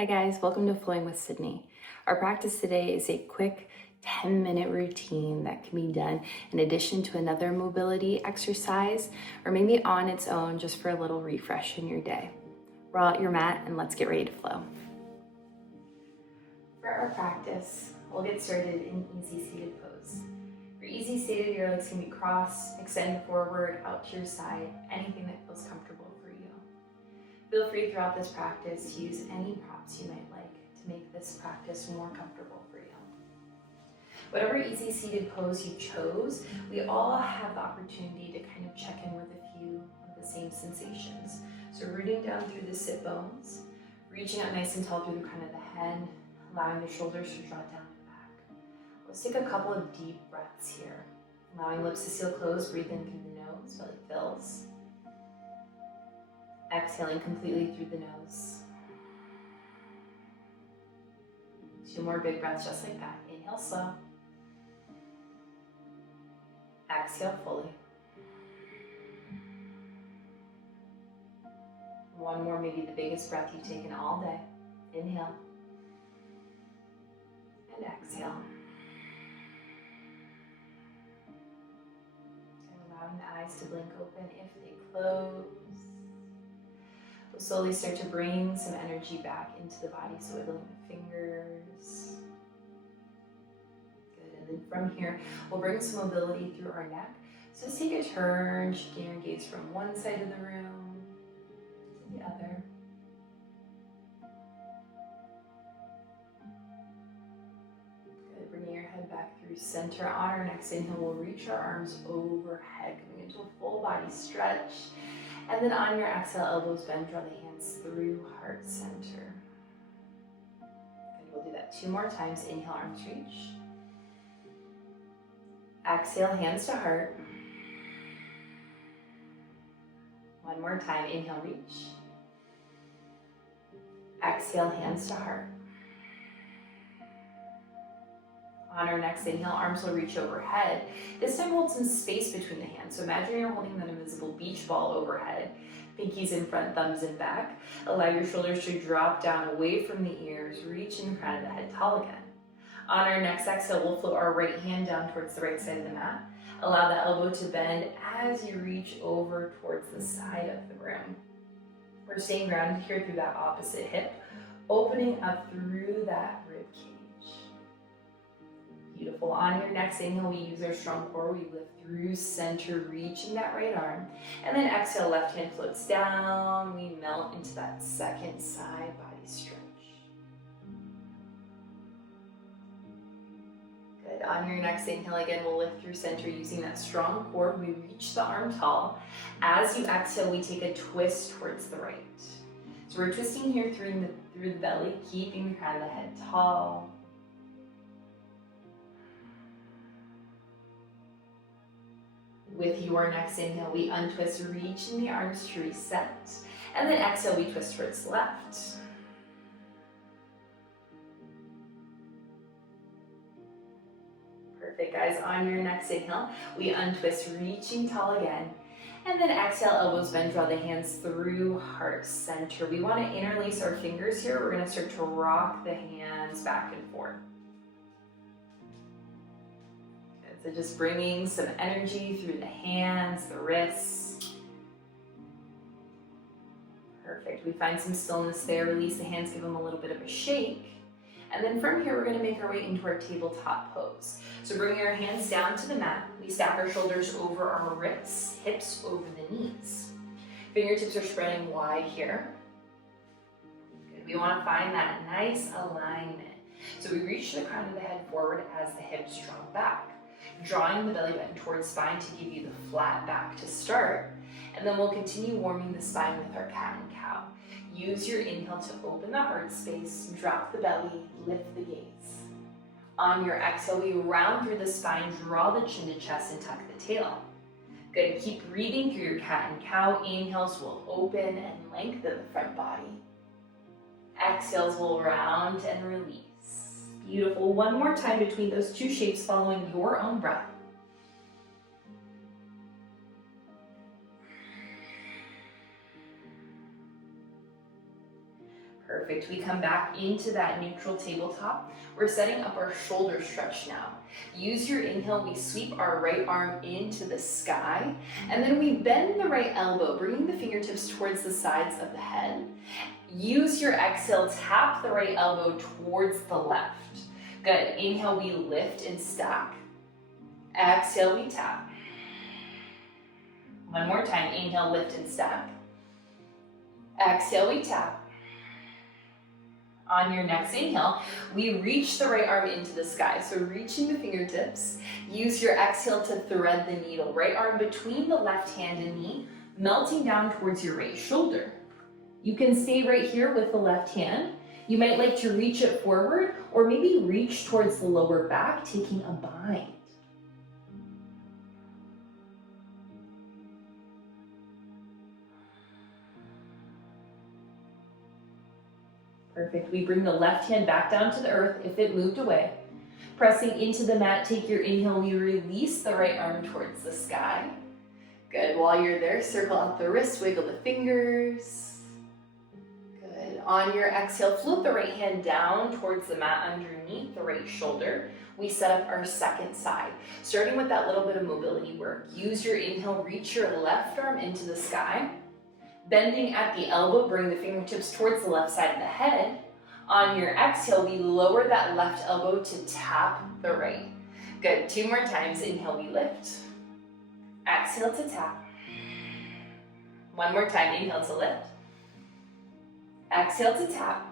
Hi guys, welcome to Flowing with Sydney. Our practice today is a quick 10-minute routine that can be done in addition to another mobility exercise, or maybe on its own just for a little refresh in your day. Roll out your mat and let's get ready to flow. For our practice, we'll get started in easy seated pose. For easy seated, your legs can be crossed, extend forward, out to your side, anything that feels comfortable for you. Feel free throughout this practice to use any props you might like to make this practice more comfortable for you. Whatever easy seated pose you chose, we all have the opportunity to kind of check in with a few of the same sensations. So rooting down through the sit bones, reaching up nice and tall through the crown of the head, allowing the shoulders to draw down and back. Let's take a couple of deep breaths here. Allowing lips to seal closed, breathe in through the nose, belly fills. Exhaling completely through the nose. 2 more big breaths just like that. Inhale slow. Exhale fully. 1 more, maybe the biggest breath you've taken all day. Inhale. And exhale. And allowing the eyes to blink open if they close. We'll slowly start to bring some energy back into the body, so wiggling the fingers. Good, and then from here, we'll bring some mobility through our neck. So let's take a turn, shifting your gaze from one side of the room to the other. Good, bringing your head back through center. On our next inhale, we'll reach our arms overhead, coming into a full body stretch. And then on your exhale, elbows bend, draw the hands through heart center. Good, we'll do that 2 more times. Inhale, arms reach. Exhale, hands to heart. 1 more time. Inhale, reach. Exhale, hands to heart. On our next inhale, arms will reach overhead. This time hold some space between the hands. So imagine you're holding that invisible beach ball overhead. Pinkies in front, thumbs in back. Allow your shoulders to drop down away from the ears, reaching the crown of the head tall again. On our next exhale, we'll float our right hand down towards the right side of the mat. Allow the elbow to bend as you reach over towards the side of the room. We're staying grounded here through that opposite hip, opening up through that rib cage. Beautiful. On your next inhale, we use our strong core. We lift through center, reaching that right arm. And then exhale, left hand floats down. We melt into that second side body stretch. Good. On your next inhale, again, we'll lift through center using that strong core. We reach the arm tall. As you exhale, we take a twist towards the right. So we're twisting here through the belly, keeping the crown of the head tall. With your next inhale, we untwist, reaching the arms to reset. And then exhale, we twist towards the left. Perfect, guys. On your next inhale, we untwist, reaching tall again. And then exhale, elbows bend, draw the hands through heart center. We want to interlace our fingers here. We're going to start to rock the hands back and forth. So just bringing some energy through the hands, the wrists. Perfect. We find some stillness there. Release the hands, give them a little bit of a shake. And then from here, we're going to make our way into our tabletop pose. So bringing our hands down to the mat, we stack our shoulders over our wrists, hips over the knees. Fingertips are spreading wide here. Good. We want to find that nice alignment. So we reach the crown of the head forward as the hips drop back. Drawing the belly button towards spine to give you the flat back to start. And then we'll continue warming the spine with our cat and cow. Use your inhale to open the heart space, drop the belly, lift the gaze. On your exhale, we round through the spine, draw the chin to chest and tuck the tail. Good, keep breathing through your cat and cow. Inhales will open and lengthen the front body. Exhales will round and release. Beautiful. 1 more time between those 2 shapes, following your own breath. Perfect. We come back into that neutral tabletop. We're setting up our shoulder stretch now. Use your inhale, we sweep our right arm into the sky, and then we bend the right elbow, bringing the fingertips towards the sides of the head. Use your exhale, tap the right elbow towards the left. Good. Inhale, we lift and stack. Exhale, we tap. One more time. Inhale, lift and stack. Exhale, we tap. On your next inhale, we reach the right arm into the sky. So reaching the fingertips, use your exhale to thread the needle. Right arm between the left hand and knee, melting down towards your right shoulder. You can stay right here with the left hand. You might like to reach it forward or maybe reach towards the lower back, taking a bind. Perfect. We bring the left hand back down to the earth if it moved away. Pressing into the mat, take your inhale, we release the right arm towards the sky. Good. While you're there, circle out the wrist, wiggle the fingers. Good. On your exhale, float the right hand down towards the mat underneath the right shoulder. We set up our second side. Starting with that little bit of mobility work. Use your inhale, reach your left arm into the sky. Bending at the elbow, bring the fingertips towards the left side of the head. On your exhale, we lower that left elbow to tap the right. Good. 2 more times. Inhale, we lift. Exhale to tap. 1 more time. Inhale to lift. Exhale to tap.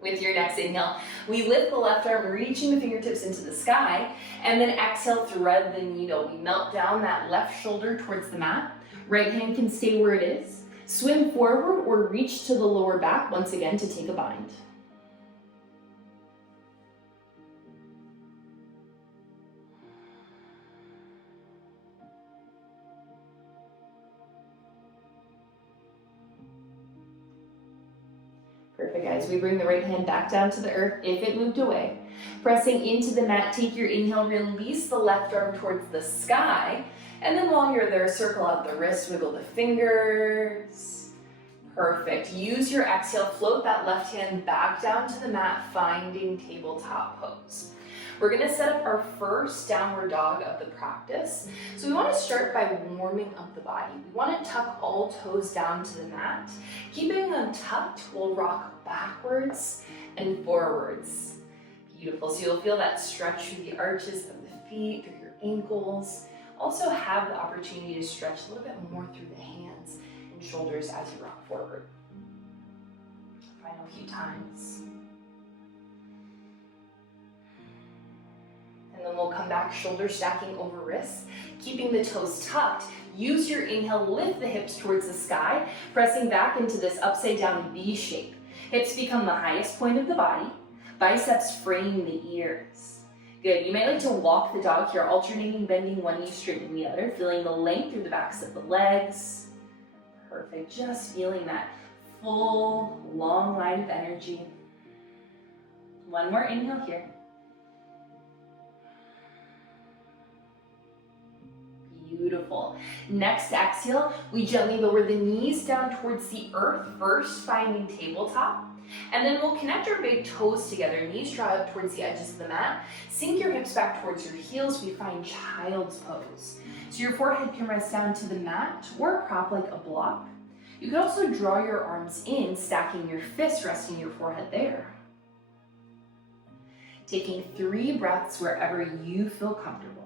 With your next inhale, we lift the left arm, reaching the fingertips into the sky, and then exhale, thread the needle. We melt down that left shoulder towards the mat. Right hand can stay where it is. Swim forward or reach to the lower back once again to take a bind. Perfect, guys. We bring the right hand back down to the earth if it moved away. Pressing into the mat, take your inhale, release the left arm towards the sky. And then while you're there, circle out the wrist, wiggle the fingers. Perfect. Use your exhale, float that left hand back down to the mat, finding tabletop pose. We're gonna set up our first downward dog of the practice. So we wanna start by warming up the body. We wanna tuck all toes down to the mat. Keeping them tucked, we'll rock backwards and forwards. Beautiful. So you'll feel that stretch through the arches of the feet, through your ankles. Also have the opportunity to stretch a little bit more through the hands and shoulders as you rock forward. Final few times. And then we'll come back, shoulder stacking over wrists, keeping the toes tucked. Use your inhale, lift the hips towards the sky, pressing back into this upside down V shape. Hips become the highest point of the body. Biceps frame the ears. Good. You might like to walk the dog here, alternating bending one knee, straightening the other, feeling the length through the backs of the legs. Perfect. Just feeling that full, long line of energy. 1 more inhale here. Beautiful. Next exhale, we gently lower the knees down towards the earth, first finding tabletop. And then we'll connect our big toes together, knees draw up towards the edges of the mat. Sink your hips back towards your heels. We find child's pose. So your forehead can rest down to the mat or prop like a block. You can also draw your arms in, stacking your fists, resting your forehead there. Taking 3 breaths wherever you feel comfortable.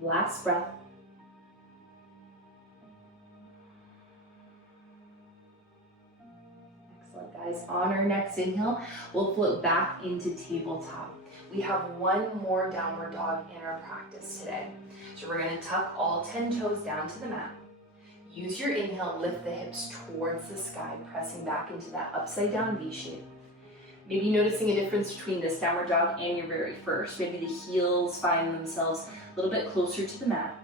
Last breath. Excellent, guys. On our next inhale, we'll float back into tabletop. We have 1 more downward dog in our practice today. So we're going to tuck all 10 toes down to the mat. Use your inhale, lift the hips towards the sky, pressing back into that upside down V shape. Maybe noticing a difference between this downward dog and your very first. Maybe the heels find themselves a little bit closer to the mat.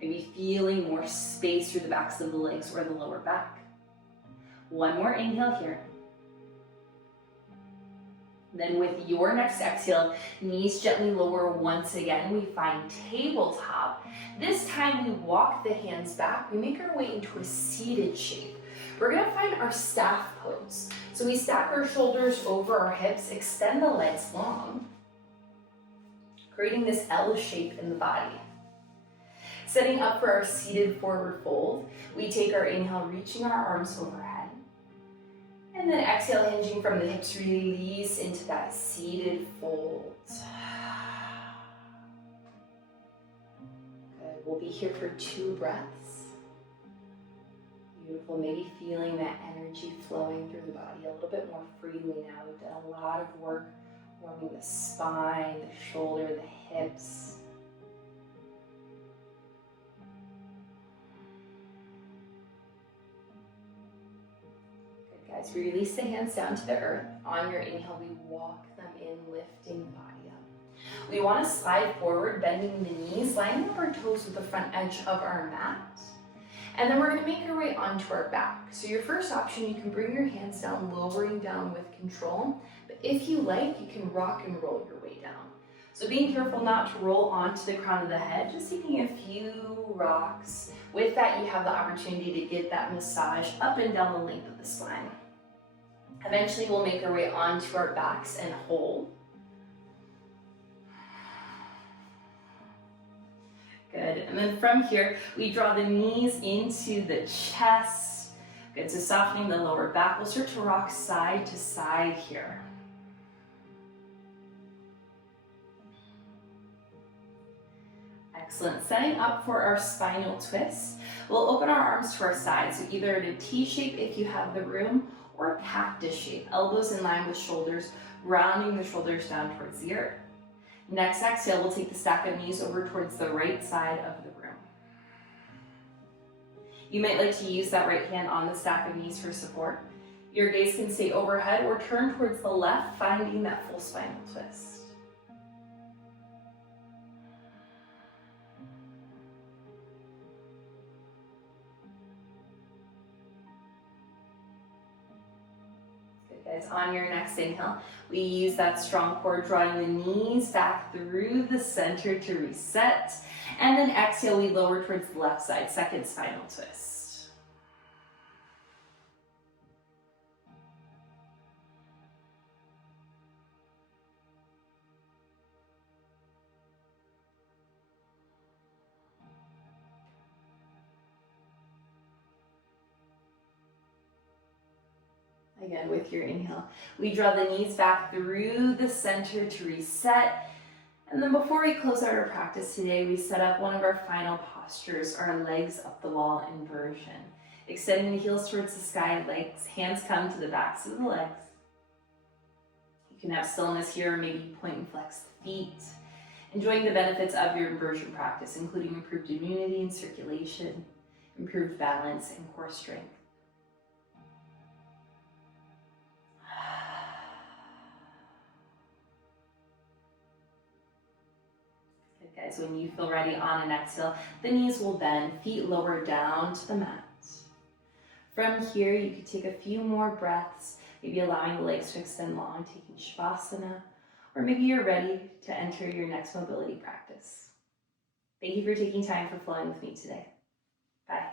Maybe feeling more space through the backs of the legs or the lower back. 1 more inhale here. Then with your next exhale, knees gently lower once again. We find tabletop. This time we walk the hands back. We make our way into a seated shape. We're gonna find our staff pose. So we stack our shoulders over our hips, extend the legs long, creating this L shape in the body. Setting up for our seated forward fold, we take our inhale, reaching our arms overhead. And then exhale, hinging from the hips, release into that seated fold. Good, we'll be here for 2 breaths. Beautiful, maybe feeling that energy flowing through the body a little bit more freely now. We've done a lot of work warming the spine, the shoulder, the hips. As we release the hands down to the earth, on your inhale, we walk them in, lifting the body up. We want to slide forward, bending the knees, lining up our toes with the front edge of our mat. And then we're going to make our way onto our back. So your first option, you can bring your hands down, lowering down with control. But if you like, you can rock and roll your way down. So being careful not to roll onto the crown of the head, just taking a few rocks. With that, you have the opportunity to get that massage up and down the length of the spine. Eventually, we'll make our way onto our backs and hold. Good, and then from here, we draw the knees into the chest. Good, so softening the lower back. We'll start to rock side to side here. Excellent, setting up for our spinal twist. We'll open our arms to our sides, so either in a T shape if you have the room, or cactus shape, elbows in line with shoulders, rounding the shoulders down towards the earth. Next exhale, we'll take the stack of knees over towards the right side of the room. You might like to use that right hand on the stack of knees for support. Your gaze can stay overhead or turn towards the left, finding that full spinal twist. Guys, on your next inhale, we use that strong core, drawing the knees back through the center to reset. And then exhale, we lower towards the left side, second spinal twist. Again, with your inhale, we draw the knees back through the center to reset. And then before we close out our practice today, we set up one of our final postures, our legs up the wall inversion. Extending the heels towards the sky, legs, hands come to the backs of the legs. You can have stillness here, or maybe point and flex the feet. Enjoying the benefits of your inversion practice, including improved immunity and circulation, improved balance, and core strength. Guys, when you feel ready on an exhale, the knees will bend, feet lower down to the mat. From here, you could take a few more breaths, maybe allowing the legs to extend long, taking Shavasana, or maybe you're ready to enter your next mobility practice. Thank you for taking time for flowing with me today. Bye.